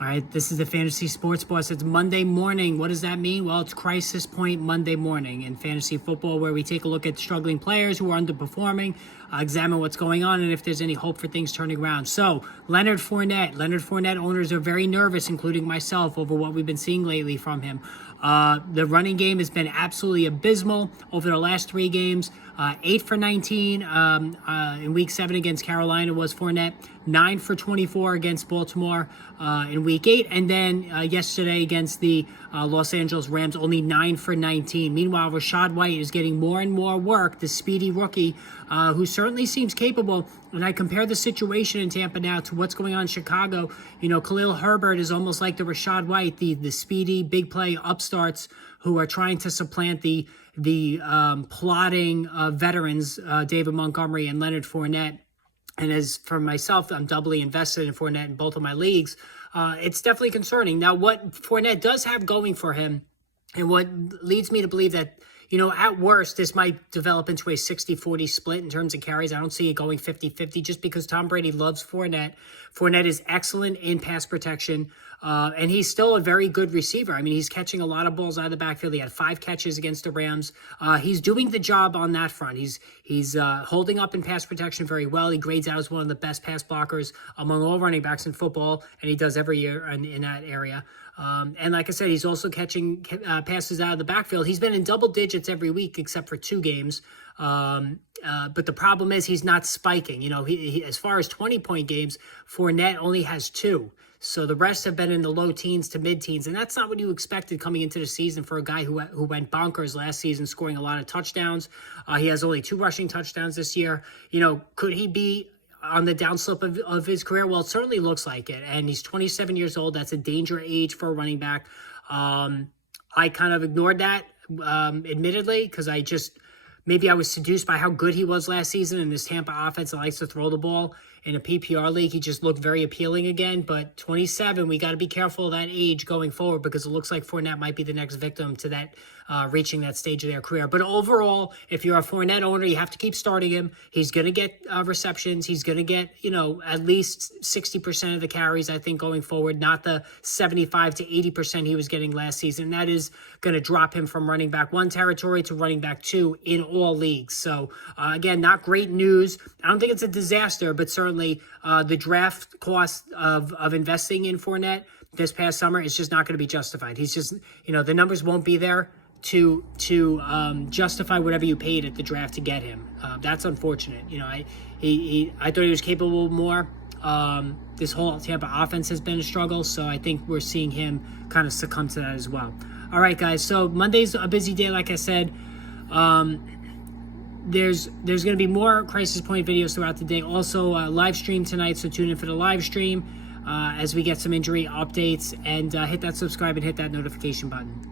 All right, this is the Fantasy Sports Boss. It's Monday morning. What does that mean? Well, it's Crisis Point Monday morning in fantasy football, where we take a look at struggling players who are underperforming, examine what's going on, and if there's any hope for things turning around. So, Leonard Fournette owners are very nervous, including myself, over what we've been seeing lately from him. The running game has been absolutely abysmal over the last 3 games. 8 for 19 in Week 7 against Carolina was Fournette. 9 for 24 against Baltimore in Week 8. And then yesterday against the Los Angeles Rams, only 9 for 19. Meanwhile, Rachaad White is getting more and more work, the speedy rookie, who certainly seems capable. And I compare the situation in Tampa now to what's going on in Chicago. You know, Khalil Herbert is almost like the Rachaad White, the speedy, big play upstarts who are trying to supplant the plodding veterans, David Montgomery and Leonard Fournette. And as for myself, I'm doubly invested in Fournette in both of my leagues. It's definitely concerning. Now, what Fournette does have going for him, and what leads me to believe that, you know, at worst, this might develop into a 60-40 split in terms of carries. I don't see it going 50-50 just because Tom Brady loves Fournette. Fournette is excellent in pass protection, and he's still a very good receiver. I mean, he's catching a lot of balls out of the backfield. He had 5 catches against the Rams. He's doing the job on that front. He's holding up in pass protection very well. He grades out as one of the best pass blockers among all running backs in football, and he does every year in that area. And like I said, he's also catching passes out of the backfield. He's been in double digits every week except for 2 games. But the problem is he's not spiking. You know, he as far as 20-point games, Fournette only has 2. So the rest have been in the low teens to mid-teens, and that's not what you expected coming into the season for a guy who went bonkers last season, scoring a lot of touchdowns. He has only 2 rushing touchdowns this year. You know, could he be on the downslope of his career? Well, it certainly looks like it. And he's 27 years old. That's a danger age for a running back. I kind of ignored that, admittedly, because maybe I was seduced by how good he was last season in this Tampa offense that likes to throw the ball. In a PPR league, he just looked very appealing again. But 27, we got to be careful of that age going forward, because it looks like Fournette might be the next victim to that reaching that stage of their career. But overall, if you're a Fournette owner, you have to keep starting him. He's going to get receptions. He's going to get, you know, at least 60% of the carries, I think, going forward, not the 75 to 80% he was getting last season. That is going to drop him from running back 1 territory to running back 2 in all leagues. So, again, not great news. I don't think it's a disaster, but certainly the draft cost of investing in Fournette this past summer is just not going to be justified. He's just, you know, the numbers won't be there to justify whatever you paid at the draft to get him. That's unfortunate. You know, I thought he was capable more. This whole Tampa offense has been a struggle, so I think we're seeing him kind of succumb to that as well. All right, guys. So Monday's a busy day, like I said. There's going to be more Crisis Point videos throughout the day. Also, live stream tonight, so tune in for the live stream as we get some injury updates. And hit that subscribe and hit that notification button.